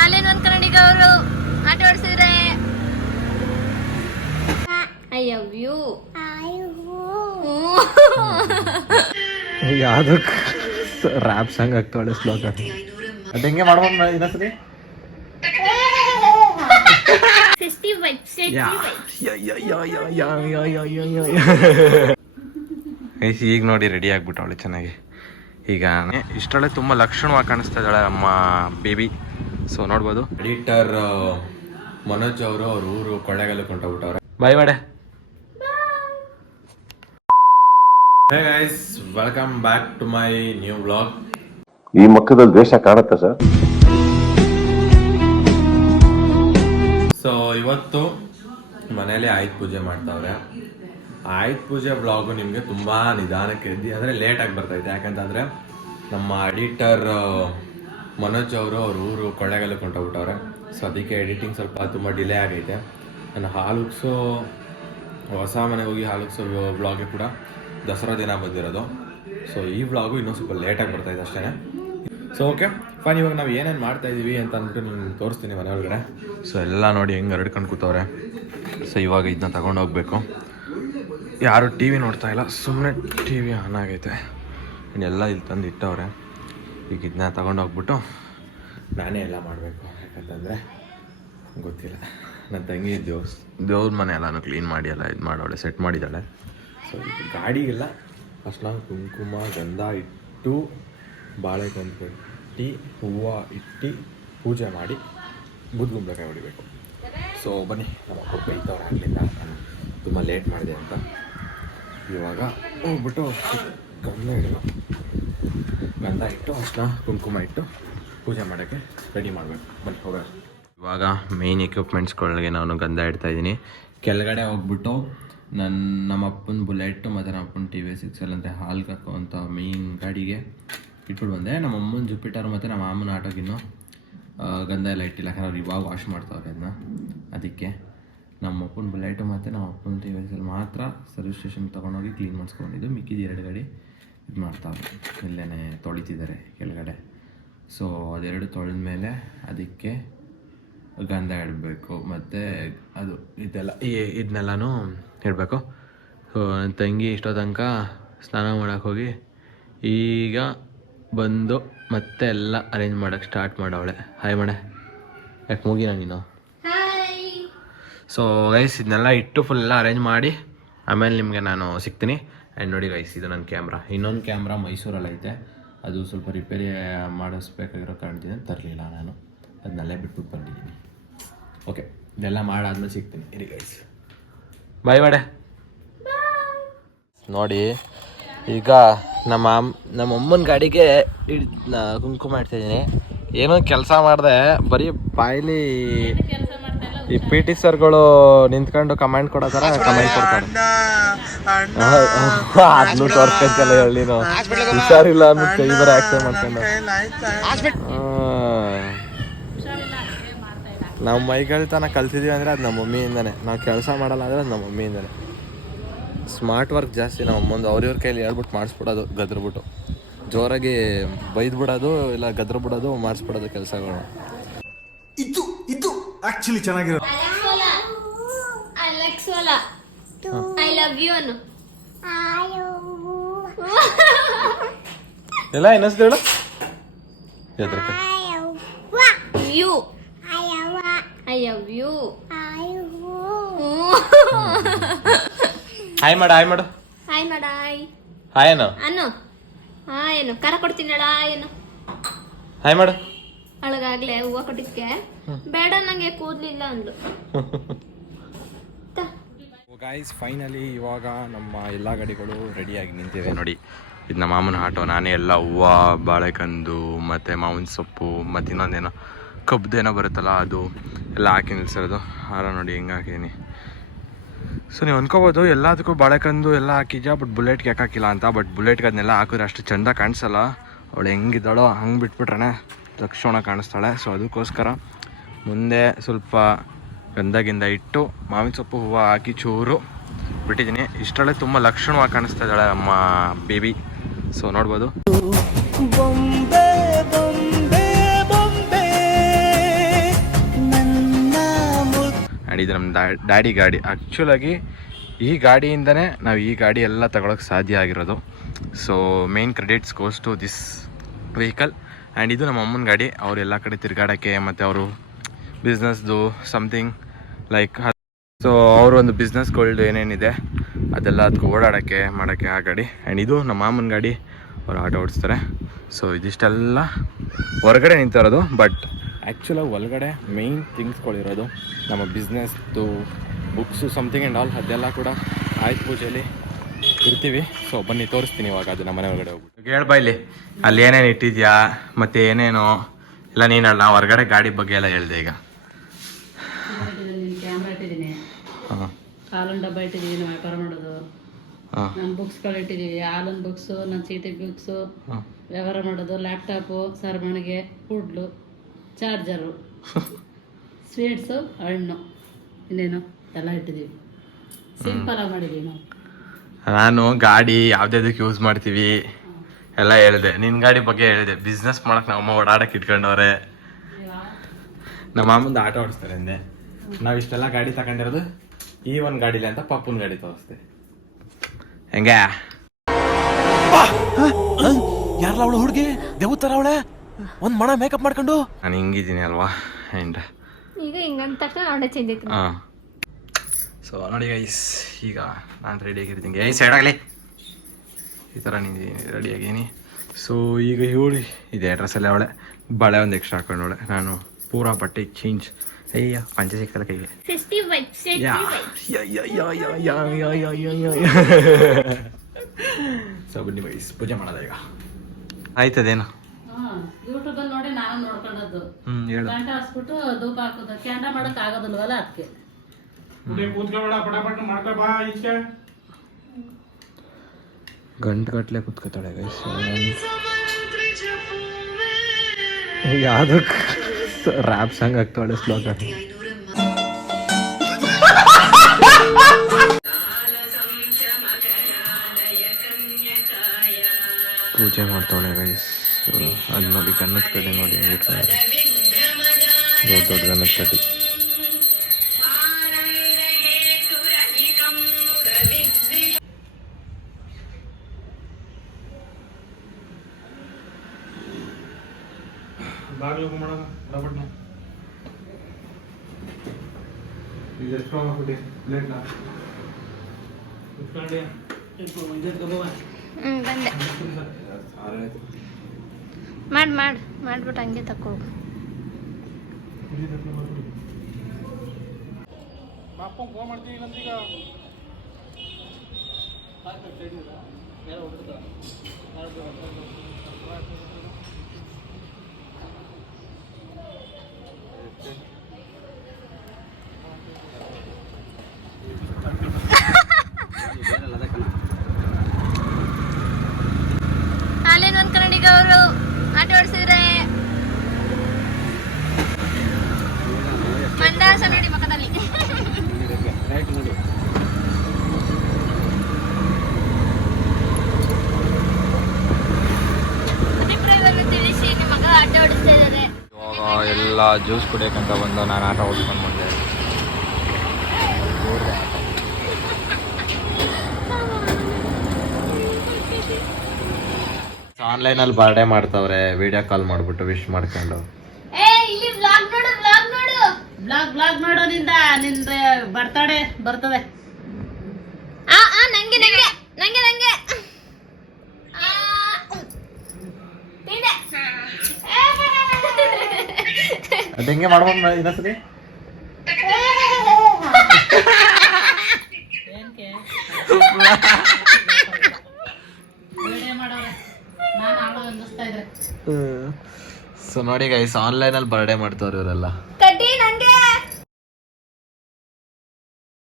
ಹಾಲೇನ್ ಒಂದ್ ಕನ್ನಡಿಗ ಅವರು ಆಟ ಆಡ್ಸಿದ್ರೆ ಐ ಲವ್ ಯು. ಯಾವ್ದು ರ್ಯಾಪ್ ಸಾಂಗ್ ಆಗ್ತಾಳೆ ಶ್ಲೋಕ ಅದು ಹೆಂಗೆ ಮಾಡ್ಬೋದು ಇನ್ನೊಂದ್ಸರಿ. ಈಗ ನೋಡಿ ರೆಡಿ ಆಗ್ಬಿಟ್ಟವಳೆ ಚೆನ್ನಾಗಿ. ಈಗ ಇಷ್ಟೊಳೆ ತುಂಬ ಲಕ್ಷಣವಾಗಿ ಕಾಣಿಸ್ತಾ ಇದ್ದಾಳೆ ನಮ್ಮ ಬೇಬಿ. ಸೊ ನೋಡ್ಬೋದು. ಎಡಿಟರ್ ಮನೋಜ್ ಅವರು ಅವ್ರ ಊರು ಕೊಳ್ಳೇಗಾಲ ಕೊಂಡೋಗ್ಬಿಟ್ಟವ್ರೆ. ಬಾಯ್ ಮಾಡೆ. Hey guys, welcome back to my new vlog. ಈ ಮಕ್ಕದಲ್ಲಿ ದ್ವೇಷ ಕಾಣುತ್ತೆ ಸರ್. ಸೊ ಇವತ್ತು ಮನೇಲಿ ಆಯುಧ ಪೂಜೆ ಮಾಡ್ತಾವ್ರೆ. ಆಯುಧ ಪೂಜೆ ವ್ಲಾಗು ನಿಮಗೆ ತುಂಬ ನಿಧಾನಕ್ಕೆ ಅಂದರೆ ಲೇಟಾಗಿ ಬರ್ತೈತೆ. ಯಾಕಂತಂದರೆ ನಮ್ಮ ಎಡಿಟರ್ ಮನೋಜ್ ಅವರು ಅವ್ರ ಊರು ಕೊಳ್ಳೇಗಾಲ ಕೊಂಡೋಗ್ಬಿಟ್ಟವ್ರೆ. ಸೊ ಅದಕ್ಕೆ ಎಡಿಟಿಂಗ್ ಸ್ವಲ್ಪ ತುಂಬ ಡಿಲೇ ಆಗೈತೆ. ನಾನು ಹಾಲು ಉಗ್ಸೋ ಹೊಸ ಮನೆಗೆ ಹೋಗಿ ಹಾಲು ಉಗ್ಸೋ ವ್ಲಾಗೆ ಕೂಡ ದಸರಾ ದಿನ ಬಂದಿರೋದು. ಸೊ ಈ ವ್ಲಾಗು ಇನ್ನೂ ಸ್ವಲ್ಪ ಲೇಟಾಗಿ ಬರ್ತಾಯಿದೆ ಅಷ್ಟೇ. So okay fine. ಇವಾಗ ನಾವು ಏನೇನು ಮಾಡ್ತಾಯಿದ್ದೀವಿ ಅಂತ ಅಂದ್ಬಿಟ್ಟು ನಿಮ್ಗೆ ತೋರಿಸ್ತೀನಿ ಮನೆ ಒಳಗಡೆ. ಸೊ ಎಲ್ಲ ನೋಡಿ ಹೆಂಗೆ ಹರಡ್ಕೊಂಡು ಕೂತವ್ರೆ. ಸೊ ಇವಾಗ ಇದನ್ನ ತಗೊಂಡು ಹೋಗ್ಬೇಕು. ಯಾರು ಟಿ ವಿ ನೋಡ್ತಾ ಇಲ್ಲ, ಸುಮ್ಮನೆ ಟಿ ವಿ ಆನ್ ಆಗೈತೆ. ಇನ್ನೆಲ್ಲ ಇಲ್ಲಿ ತಂದು ಇಟ್ಟವ್ರೆ. ಈಗ ಇದನ್ನ ತಗೊಂಡು ಹೋಗ್ಬಿಟ್ಟು ನಾನೇ ಎಲ್ಲ ಮಾಡಬೇಕು. ಯಾಕಂತಂದರೆ ಗೊತ್ತಿಲ್ಲ, ನನ್ನ ತಂಗಿ ದೇವ್ರ ಮನೆ ಎಲ್ಲನೂ ಕ್ಲೀನ್ ಮಾಡಿ ಎಲ್ಲ ಇದು ಮಾಡೋಳೆ, ಸೆಟ್ ಮಾಡಿದ್ದಾಳೆ. ಸೊ ಇದು ಗಾಡಿಗೆಲ್ಲ ಫಸ್ಟ್ ನಾವು ಕುಂಕುಮ ಗಂಧ ಇಟ್ಟು ಬಾಳೆಗೊಂದು ಕಟ್ಟಿ ಹೂವು ಇಟ್ಟು ಪೂಜೆ ಮಾಡಿ ಬುದ್ಗುಂಬಳಕಾಯಿ ಹೊಡಿಬೇಕು. ಸೊ ಬನ್ನಿ, ನಮ್ಮ ಅಪ್ಪ ಬೈತವ್ರು ಆಗಲಿಲ್ಲ ನಾನು ತುಂಬ ಲೇಟ್ ಮಾಡಿದೆ ಅಂತ. ಇವಾಗ ಹೋಗ್ಬಿಟ್ಟು ಗಂಧ ಇಟ್ಟು ಅಷ್ಟನ್ನ ಕುಂಕುಮ ಇಟ್ಟು ಪೂಜೆ ಮಾಡೋಕ್ಕೆ ರೆಡಿ ಮಾಡಬೇಕು. ಬನ್ನಿ ಹೋಗೋಣ. ಇವಾಗ ಮೇಯ್ನ್ ಎಕ್ವಿಪ್ಮೆಂಟ್ಸ್ಗಳಿಗೆ ನಾನು ಗಂಧ ಇಡ್ತಾಯಿದ್ದೀನಿ. ಕೆಳಗಡೆ ಹೋಗ್ಬಿಟ್ಟು ನಮ್ಮ ಅಪ್ಪನ ಬುಲೆಟ್ ಮತ್ತು ನಮ್ಮ ಅಪ್ಪನ TVS XL ಅಂದರೆ ಹಾಲು ಹಾಕುವಂಥ ಮೇಯ್ನ್ ಗಾಡಿಗೆ ಇಟ್ಬಿಟ್ಟು ಬಂದೆ. ನಮ್ಮ ಅಮ್ಮನ ಜುಪಿಟರ್ ಮತ್ತು ನಮ್ಮ ಅಮ್ಮನ ಆಟೋಗಿನ್ನೂ ಗಂಧ ಎಲ್ಲ ಇಟ್ಟಿಲ್ಲ. ಯಾಕಂದ್ರೆ ಅವ್ರು ಇವಾಗ ವಾಶ್ ಮಾಡ್ತಾವ್ರೆ ಅದನ್ನ. ಅದಕ್ಕೆ ನಮ್ಮ ಅಪ್ಪನ ಬುಲೆಟು ಮತ್ತು ನಮ್ಮ ಅಪ್ಪನ TVS XL ಮಾತ್ರ ಸರ್ವಿಸ್ ಸ್ಟೇಷನ್ಗೆ ತೊಗೊಂಡೋಗಿ ಕ್ಲೀನ್ ಮಾಡಿಸ್ಕೊಂಡಿದ್ದು. ಮಿಕ್ಕಿದ 2 ಗಾಡಿ ಇದು ಮಾಡ್ತಾವ್ರೆ, ಇಲ್ಲೇ ತೊಳಿತಿದ್ದಾರೆ ಕೆಳಗಡೆ. ಸೊ ಅದೆರಡು ತೊಳೆದ ಮೇಲೆ ಅದಕ್ಕೆ ಗಂಧ ಇಡಬೇಕು. ಮತ್ತು ಅದು ಇದನ್ನೆಲ್ಲನೂ ಇಡಬೇಕು. ಸೊ ನನ್ನ ತಂಗಿ ಇಷ್ಟೋ ತನಕ ಸ್ನಾನ ಮಾಡೋಕ್ಕೆ ಹೋಗಿ ಈಗ ಬಂದು ಮತ್ತೆ ಎಲ್ಲ ಅರೇಂಜ್ ಮಾಡೋಕ್ಕೆ ಸ್ಟಾರ್ಟ್ ಮಾಡವಳೆ. ಹಾಯ್ ಮಾಡೆ, ಯಾಕೆ ಮುಗಿನ ನೀನು? ಸೊ ಗೈಸ್ ಇದನ್ನೆಲ್ಲ ಇಟ್ಟು ಫುಲ್ಲ ಅರೇಂಜ್ ಮಾಡಿ ಆಮೇಲೆ ನಿಮಗೆ ನಾನು ಸಿಗ್ತೀನಿ. ಆ್ಯಂಡ್ ನೋಡಿ ಗೈಸ್, ಇದು ನನ್ನ ಕ್ಯಾಮ್ರಾ. ಇನ್ನೊಂದು ಕ್ಯಾಮ್ರಾ ಮೈಸೂರಲ್ಲಿ ಐತೆ, ಅದು ಸ್ವಲ್ಪ ರಿಪೇರಿ ಮಾಡಿಸ್ಬೇಕಾಗಿರೋ ಕಾರಣದಿಂದ ತರಲಿಲ್ಲ ನಾನು, ಅದನ್ನೆಲ್ಲೇ ಬಿಟ್ಬಿಟ್ಟು ಬಂದಿದ್ದೀನಿ. ಓಕೆ, ಇದೆಲ್ಲ ಮಾಡಾದ್ಮೇಲೆ ಸಿಗ್ತೀನಿ. ಇರಿ ಗೈಸ್, ಬಾಯ್ ಮಾಡೆ. ನೋಡಿ ಈಗ ನಮ್ಮ ಅಮ್ಮನ ಗಾಡಿಗೆ ಕುಂಕುಮ ಇಡ್ತಾಯಿದ್ದೀನಿ. ಏನೋ ಕೆಲಸ ಮಾಡಿದೆ, ಬರೀ ಬಾಯ್ಲಿ ಈ PT ಸರ್ಗಳು ನಿಂತ್ಕೊಂಡು ಕಮೆಂಟ್ ಕೊಡೋ ಥರ ಕಮೆಂಟ್ ಕೊಡ್ತಾರೆ. ಅದನ್ನು ತೋರ್ಸ್ಕೊಂತಲ್ಲ ಹೇಳಿ, ನಾವು ಹುಷಾರಿಲ್ಲ ಅಂದ್ಬಿಟ್ಟು ಕೈ ಬರ ಆಕ್ಸಿಡೆಂಟ್ ಮಾಡ್ಕೊಂಡು ನಾವು ಮೈಗಳ್ತನ ಕಲ್ತಿದ್ದೀವಿ ಅಂದರೆ ಅದು ನಮ್ಮ ಮಮ್ಮಿಯಿಂದನೇ. ನಾವು ಕೆಲಸ ಮಾಡಲ್ಲ ಅಂದರೆ ಅದು ನಮ್ಮ ಮಮ್ಮಿಯಿಂದನೇ. ಸ್ಮಾರ್ಟ್ ವರ್ಕ್ ಜಾಸ್ತಿ ನಮ್ಮ ಅಮ್ಮಂದು. ಅವ್ರ ಕೈಲಿ ಹೇಳ್ಬಿಟ್ಟು ಮಾಡಿಸ್ಬಿಡೋದು, ಗದ್ರಬಿಟ್ಟು ಜೋರಾಗಿ ಬೈದ್ಬಿಡೋದು, ಇಲ್ಲ ಗದ್ರಬಿಡೋದು, ಮಾಡಿಸ್ಬಿಡೋದು ಕೆಲಸಗಳು. ಇದು ಆಕ್ಚುಲಿ ಚೆನ್ನಾಗಿರೋದು. ಐ ಲವ್ ಯು ಅನ್ನು ಎಲ್ಲ ಇನ್ನೊಂದು ಹೇಳು. You I love you. Hi ಮಾಡು, ಹಾಯ್ ಮಾಡು, ಹಾಯ್ ಮಾಡ. ಹಾಯ್ ಹಾಯ್ ಏನು ಅನ್ನು ಹಾಯ್ ಏನು ಕರ ಕೊಡ್ತೀನಿ ಹೇಳ. ಏನು ಹಾಯ್ ಮಾಡು. ಅಳಗಾಗ್ಲೆ ಹೂವು ಕೊಟ್ಟಿದ್ಕೆ ಬೇಡ, ನಂಗೆ ಕೂದ್ಲಿಲ್ಲ ಅಂದ್ಲು. ಗೈಸ್ ಫೈನಲಿ ಇವಾಗ ನಮ್ಮ ಎಲ್ಲ ಗಾಡಿಗಳು ರೆಡಿಯಾಗಿ ನಿಂತಿವೆ. ನೋಡಿ, ಇದು ನಮ್ಮ ಮಾಮನ ಆಟೋ. ನಾನೇ ಎಲ್ಲ ಹೂವು, ಬಾಳೆಕಂದು ಮತ್ತು ಮಾವಿನ ಸೊಪ್ಪು ಮತ್ತು ಇನ್ನೊಂದೇನೋ ಕಬ್ದೇನೋ ಬರುತ್ತಲ್ಲ ಅದು ಎಲ್ಲ ಹಾಕಿ ನಿಲ್ಸೋದು. ಹಾರ ನೋಡಿ ಹೆಂಗೆ ಹಾಕಿದ್ದೀನಿ. ಸೊ ನೀವು ಅಂದ್ಕೋಬೋದು ಎಲ್ಲದಕ್ಕೂ ಬಾಳೆಕಂದು ಎಲ್ಲ ಹಾಕಿದ್ಯಾ, ಬಟ್ ಬುಲೆಟ್ಗೆ ಯಾಕೆ ಹಾಕಿಲ್ಲ ಅಂತ. ಬಟ್ ಬುಲೆಟ್ಗೆ ಅದನ್ನೆಲ್ಲ ಹಾಕಿದ್ರೆ ಅಷ್ಟು ಚೆಂದ ಕಾಣಿಸಲ್ಲ. ಅವಳು ಹೆಂಗಿದ್ದಾಳೋ ಹಂಗೆ ಬಿಟ್ಬಿಟ್ರೆ ಲಕ್ಷಣ ಕಾಣಿಸ್ತಾಳೆ. ಸೊ ಅದಕ್ಕೋಸ್ಕರ ಮುಂದೆ ಸ್ವಲ್ಪ ಗಂಧಗಿಂದ ಇಟ್ಟು ಮಾವಿನ ಸೊಪ್ಪು ಹೂವು ಹಾಕಿ ಚೂರು ಬಿಟ್ಟಿದ್ದೀನಿ. ಇಷ್ಟರಲ್ಲೇ ತುಂಬ ಲಕ್ಷಣವಾಗಿ ಕಾಣಿಸ್ತಾ ಇದ್ದಾಳೆ ನಮ್ಮ ಬೇಬಿ. ಸೊ ನೋಡ್ಬೋದು. ಇದು ನಮ್ಮ ಡ್ಯಾಡಿ ಗಾಡಿ. ಆ್ಯಕ್ಚುಲಾಗಿ ಈ ಗಾಡಿಯಿಂದನೇ ನಾವು ಈ ಗಾಡಿ ಎಲ್ಲ ತಗೊಳಕ್ಕೆ ಸಾಧ್ಯ ಆಗಿರೋದು. So main credits goes to this vehicle. And ಇದು ನಮ್ಮ ಅಮ್ಮನ ಗಾಡಿ. ಅವ್ರು ಎಲ್ಲ ಕಡೆ ತಿರುಗಾಡೋಕ್ಕೆ ಮತ್ತು ಅವರು ಬಿಸ್ನೆಸ್ದು ಸಮಥಿಂಗ್ ಲೈಕ್, ಸೊ ಅವರು ಒಂದು ಬಿಸ್ನೆಸ್ಗಳ್ದು ಏನೇನಿದೆ ಅದೆಲ್ಲ ಅದಕ್ಕೆ ಓಡಾಡೋಕ್ಕೆ ಮಾಡೋಕ್ಕೆ ಆ ಗಾಡಿ. ಆ್ಯಂಡ್ ಇದು ನಮ್ಮ ಮಾಮನ ಗಾಡಿ, ಅವ್ರು ಆಟೋ ಓಡಿಸ್ತಾರೆ. ಸೊ ಇದಿಷ್ಟೆಲ್ಲ ಹೊರಗಡೆ ನಿಂತಿರೋದು, ಬಟ್ ಆ್ಯಕ್ಚುಲಾಗಿ ಒಳಗಡೆ ಮೇಯ್ನ್ ಥಿಂಗ್ಸ್ಗಳಿರೋದು ನಮ್ಮ ಬಿಸ್ನೆಸ್ದು ಬುಕ್ಸು ಸಮಥಿಂಗ್ ಆ್ಯಂಡ್ ಆಲ್. ಅದೆಲ್ಲ ಕೂಡ ಆಯುಧ ಪೂಜೆಯಲ್ಲಿ ಇರ್ತೀವಿ. ಸೊ ಬನ್ನಿ ತೋರಿಸ್ತೀನಿ ಇವಾಗ ಅದು ನಮ್ಮ ಮನೆ ಒಳಗಡೆ ಹೋಗ್ಬಿಟ್ಟು. ಹೇಳ್ಬಾ ಇಲ್ಲಿ ಅಲ್ಲಿ ಏನೇನು ಇಟ್ಟಿದ್ಯಾ ಮತ್ತು ಏನೇನು ಇಲ್ಲ ನೀನು ನಾ ಹೊರಗಡೆ ಗಾಡಿ ಬಗ್ಗೆ ಎಲ್ಲ ಹೇಳಿದೆ ಈಗ. ಕ್ಯಾಮ್ರಾ ಇಟ್ಟಿದ್ದೀನಿ, ಹಾಲಿನ ಡಬ್ಬ ಇಟ್ಟಿದ್ದೀವಿ, ನಾವು ವ್ಯಾಪಾರ ಮಾಡೋದು. ನನ್ನ ಬುಕ್ಸ್ಗಳು ಇಟ್ಟಿದ್ದೀವಿ, ಹಾಲಿನ ಬುಕ್ಸು, ನನ್ನ ಚೀಟಿ ಬುಕ್ಸು, ವ್ಯವಹಾರ ಮಾಡೋದು, ಲ್ಯಾಪ್ಟಾಪು, ಸರಮಣಿಗೆ, ಕುಡ್ಲು, ಚಾರ್ಜರು, ಸ್ವೀಟ್ಸು, ಹಣ್ಣು, ಇನ್ನೇನು ಎಲ್ಲ ಇಟ್ಟಿದ್ದೀವಿ. ಸಿಂಪಲಾಗಿ ಮಾಡಿದ್ದೀವಿ ನಾವು. ನಾನು ಗಾಡಿ ಯಾವುದಕ್ಕೆ ಯೂಸ್ ಮಾಡ್ತೀವಿ ಎಲ್ಲ ಹೇಳಿದೆ. ನಿನ್ನ ಗಾಡಿ ಬಗ್ಗೆ ಹೇಳಿದೆ. ಬಿಸ್ನೆಸ್ ಮಾಡಕ್ಕೆ ನಮ್ಮ ಅಮ್ಮ ಓಡಾಡಕ್ಕೆ ಇಟ್ಕೊಂಡವ್ರೆ. ನಮ್ಮ ಮಾಮಂದು ಆಟೋ ಓಡಿಸ್ತಾರೆ ಅಂದೆ. ನಾವು ಇಷ್ಟೆಲ್ಲ ಗಾಡಿ ತಗೊಂಡಿರೋದು ಈ ಒಂದು ಗಾಡಿಲಿ ಅಂತ ಪಪ್ಪನ ಗಾಡಿ ತೋರಿಸ್ತೆ. ಹೆಂಗೆ ಯಾರಲ್ಲ ಅವಳು ಹುಡುಗಿ ದೇವತರ ಅವಳೆ ಒಂದ್ ಮಣ ಮೇಕಪ್ ಮಾಡ್ಕೊಂಡು. ನಾನು ಹಿಂಗಿದ್ದೀನಿ ಅಲ್ವಾ. ಆ್ಯಂಡ್ ಈಗ ಹಿಂಗಂದ ತಕ್ಷಣ ಅವನೇ ಚೇಂಜ್ ಐತಿ. ಹಾಂ, ಸೊ ನೋಡಿ ಗೈಸ್, ಈಗ ನಾನು ರೆಡಿಯಾಗಿರ್ತೀನಿ. ಗೈಸ್ ಸೈಡ್ ಆಗಲಿ, ಈ ಥರ ನಿಂತಿದ್ದೀನಿ, ರೆಡಿಯಾಗೀನಿ. ಸೊ ಈಗ ಇವಳು ಇದೆ ಡ್ರೆಸ್ಸಲ್ಲಿ ಅವಳೆ, ಬಳೆ ಒಂದು ಎಕ್ಸ್ಟ್ರಾ ಹಾಕೊಂಡವಳೆ. ನಾನು ಪೂರಾ ಬಟ್ಟೆ ಚೇಂಜ್. ಅಯ್ಯ ಪಂಚೆ ಸಿಕ್ಕಲ್ಲ ಕೈಗೆ. ಸೊ ಬನ್ನಿ ಗೈಸ್, ಪೂಜೆ ಮಾಡೋದ ಈಗ. ಆಯ್ತದೇನು ಯೂಟ್ಯೂಬಲ್ಲಿ ನೋಡಿ ನಾನು ನೋಡ್ಕೊಂಡದ್ದು. ಹೇಳು. ಗಂಟ ಹಸ್ಬಿಟ್ಟು ಧೂಪ ಹಾಕೋದು, ಕ್ಯಾಂಡ ಮಾಡಕ್ ಆಗೋದಿಲ್ವಲ್ಲ ಅದಕ್ಕೆ. ಗಂಟುಗಟ್ಲೆ ಕುತ್ಕೋತಾಳೆ ಗೈಸ್. ಯಾವ್ದಕ್ಕೆ ರ್ಯಾಪ್ ಸಾಂಗ್ ಆಗ್ತಾಳೆ ಶ್ಲೋಕ. ಪೂಜೆ ಮಾಡ್ತಾವಳೆ ಗೈಸ್. ಅದು ನೋಡಿ ಗನ್ನದ ಕಡೆ ನೋಡಿ ಹೆಂಗಿರ್ತಾರೆ, ದೊಡ್ಡ ದೊಡ್ಡ ಗನ್ನದ ಕಡ್ಡಿ. ಬಾಗಿಲು ಮಾಡೋಣ ಬಡಬಡ್ನ ಇದು ಎಷ್ಟು ಮಾಡ್ಬಿಟ್ಟು ಪ್ಲೇಟ್ನ ಇಟ್ಕೊಂಡೆ ಬಂದೆ. ಮಾಡ್ಬಿಟ್ಟು ಹಂಗೆ ತಕೋ. ಫೋನ್ ಮಾಡ್ತೀವಿ ನಂದೀಗ. ಅಲ್ಲೇನು ಒಂದು ಕನ್ನಡಿಗ ಅವರು ಆಟ ಓಡಿಸಿದ್ರೆ ಮಂದಾಸ ನೋಡಿ ಮಕ್ಕದಲ್ಲಿ. ಅಭಿಪ್ರಾಯವನ್ನು ತಿಳಿಸಿ, ನಿಮ್ಮ ಮಗ ಆಟ ಓಡಿಸ್ತಾ ಇದ್ದಾರೆ. ಇವಾಗ ಎಲ್ಲ ಜ್ಯೂಸ್ ಕುಡಿಯೋಕ್ಕಂತ ಬಂದು ನಾನು ಆಟ ಓಡಿಸ್ಕೊಂಡು ಬಂದೆ. ಆನ್ಲೈನಲ್ಲಿ ಬರ್ಡೇ ಮಾಡ್ತಾವ್ರೆ, ವಿಡಿಯೋ ಕಾಲ್ ಮಾಡ್ಬಿಟ್ಟು ವಿಶ್ ಮಾಡ್ಕೊಂಡು. ಬ್ಲಾಗ್ ಮಾಡೋದ್ರಿಂದ ನಿಂದ ಬರ್ತಡೆ ಬರ್ತದೆ. ನಂಗೆ ನಂಗೆ ನಂಗೆ ನಂಗೆ ಅದು ಹೆಂಗೆ ಮಾಡ್ಬೋದು ಇನ್ನೊಂದ್ಸತಿ. ಏನಕ್ಕೆ ವಿಡಿಯೋ ಮಾಡೋರೆ, ನಾನು ಆಡೋದು ಅನ್ನಿಸ್ತಾ ಇದ್ರೆ. ಸೊ ನೋಡಿ ಗೈಸ್, ಆನ್ಲೈನಲ್ಲಿ ಬರ್ಡೇ ಮಾಡ್ತಾವ್ರೆ ಇವರೆಲ್ಲ. ಕಟ್ಟಿ